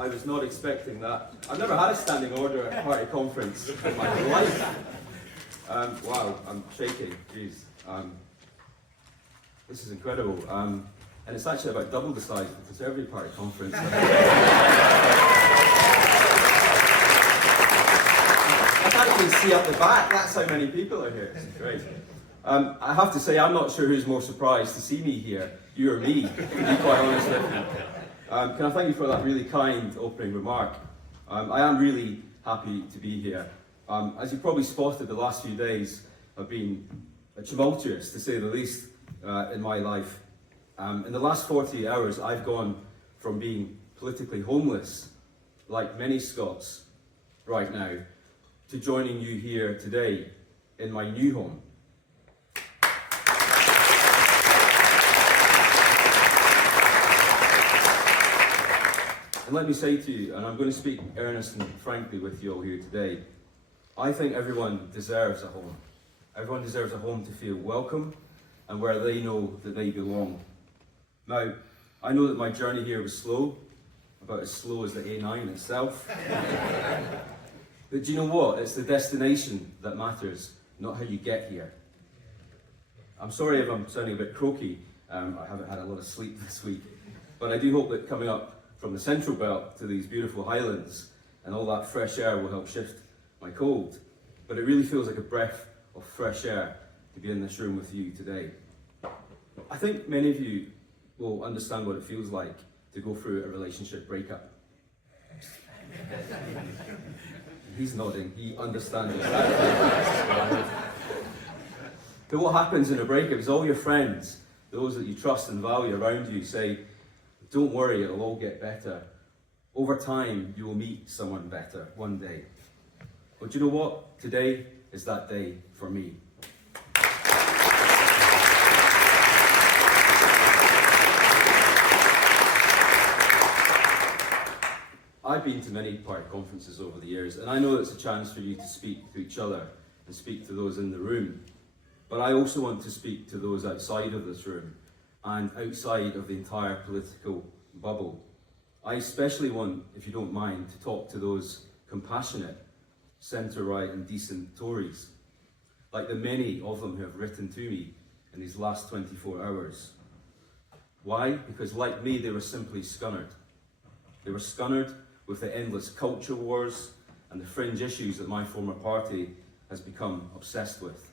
I was not expecting that. I've never had a standing order at a party conference in my life. Wow, I'm shaking, jeez. This is incredible. And it's actually about double the size of the Conservative Party conference. I can't even see up the back, that's how many people are here. This is great. I have to say, I'm not sure who's more surprised to see me here, you or me, to be quite honest with you. Can I thank you for that really kind opening remark? I am really happy to be here. As you probably spotted, the last few days have been tumultuous, to say the least, in my life. In the last 48 hours, I've gone from being politically homeless, like many Scots right now, to joining you here today in my new home. And let me say to you, and I'm going to speak earnestly and frankly with you all here today, I think everyone deserves a home. Everyone deserves a home to feel welcome and where they know that they belong. Now, I know that my journey here was slow, about as slow as the A9 itself. But do you know what? It's the destination that matters, not how you get here. I'm sorry if I'm sounding a bit croaky. I haven't had a lot of sleep this week. But I do hope that coming up from the Central Belt to these beautiful highlands and all that fresh air will help shift my cold. But it really feels like a breath of fresh air to be in this room with you today. I think many of you will understand what it feels like to go through a relationship breakup. He's nodding, he understands it. But what happens in a breakup is all your friends, those that you trust and value around you, say, don't worry, it'll all get better. Over time, you will meet someone better one day. But you know what? Today is that day for me. I've been to many party conferences over the years, and I know it's a chance for you to speak to each other and speak to those in the room. But I also want to speak to those outside of this room and outside of the entire political bubble. I especially want, if you don't mind, to talk to those compassionate, centre-right and decent Tories, like the many of them who have written to me in these last 24 hours. Why? Because like me, they were simply scunnered. They were scunnered with the endless culture wars and the fringe issues that my former party has become obsessed with.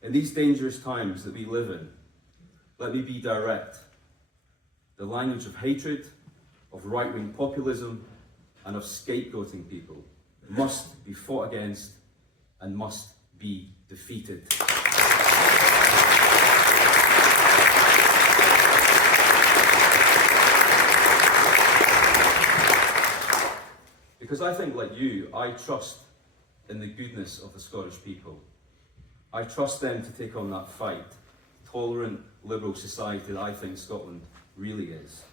In these dangerous times that we live in, let me be direct. The language of hatred, of right-wing populism, and of scapegoating people must be fought against and must be defeated. Because I think, like you, I trust in the goodness of the Scottish people. I trust them to take on that fight, tolerant, liberal society that I think Scotland really is.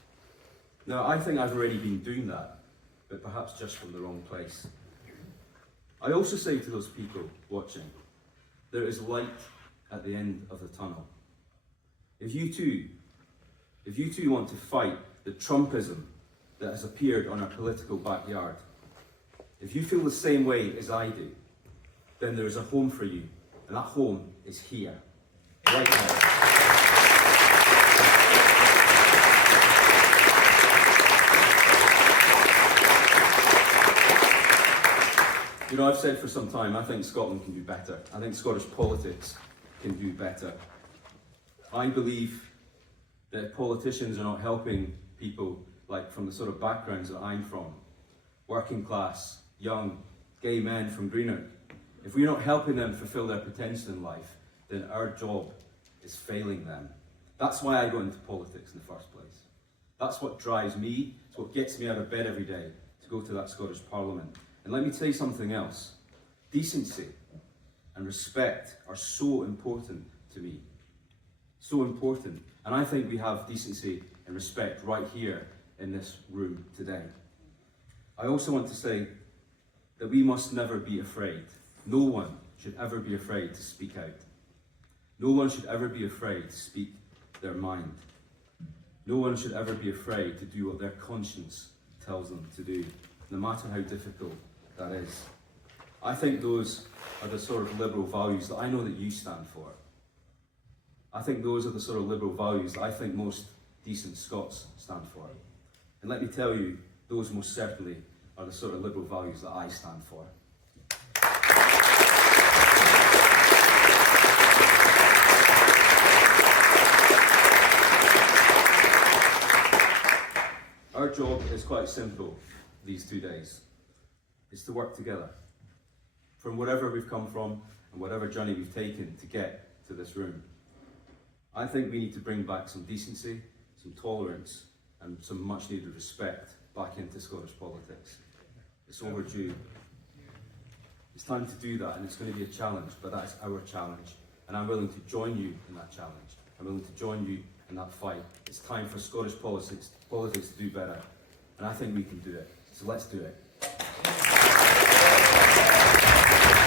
Now, I think I've already been doing that, but perhaps just from the wrong place. I also say to those people watching, there is light at the end of the tunnel. If you too want to fight the Trumpism that has appeared on our political backyard, if you feel the same way as I do, then there is a home for you, and that home is here, right now. You know, I've said for some time, I think Scotland can do better. I think Scottish politics can do better. I believe that if politicians are not helping people like from the sort of backgrounds that I'm from, working class, young, gay men from Greene, if we're not helping them fulfil their potential in life, then our job is failing them. That's why I got into politics in the first place. That's what drives me, it's what gets me out of bed every day to go to that Scottish Parliament. And let me tell you something else. Decency and respect are so important to me. So important. And I think we have decency and respect right here in this room today. I also want to say that we must never be afraid. No one should ever be afraid to speak out. No one should ever be afraid to speak their mind. No one should ever be afraid to do what their conscience tells them to do, no matter how difficult that is. I think those are the sort of liberal values that I know that you stand for. I think those are the sort of liberal values that I think most decent Scots stand for. And let me tell you, those most certainly are the sort of liberal values that I stand for. Our job is quite simple these 2 days. It's to work together. From wherever we've come from and whatever journey we've taken to get to this room. I think we need to bring back some decency, some tolerance and some much needed respect back into Scottish politics. It's overdue. It's time to do that, and it's going to be a challenge, but that's our challenge. And I'm willing to join you in that challenge. I'm willing to join you in that fight. It's time for Scottish politics to do better. And I think we can do it. So let's do it.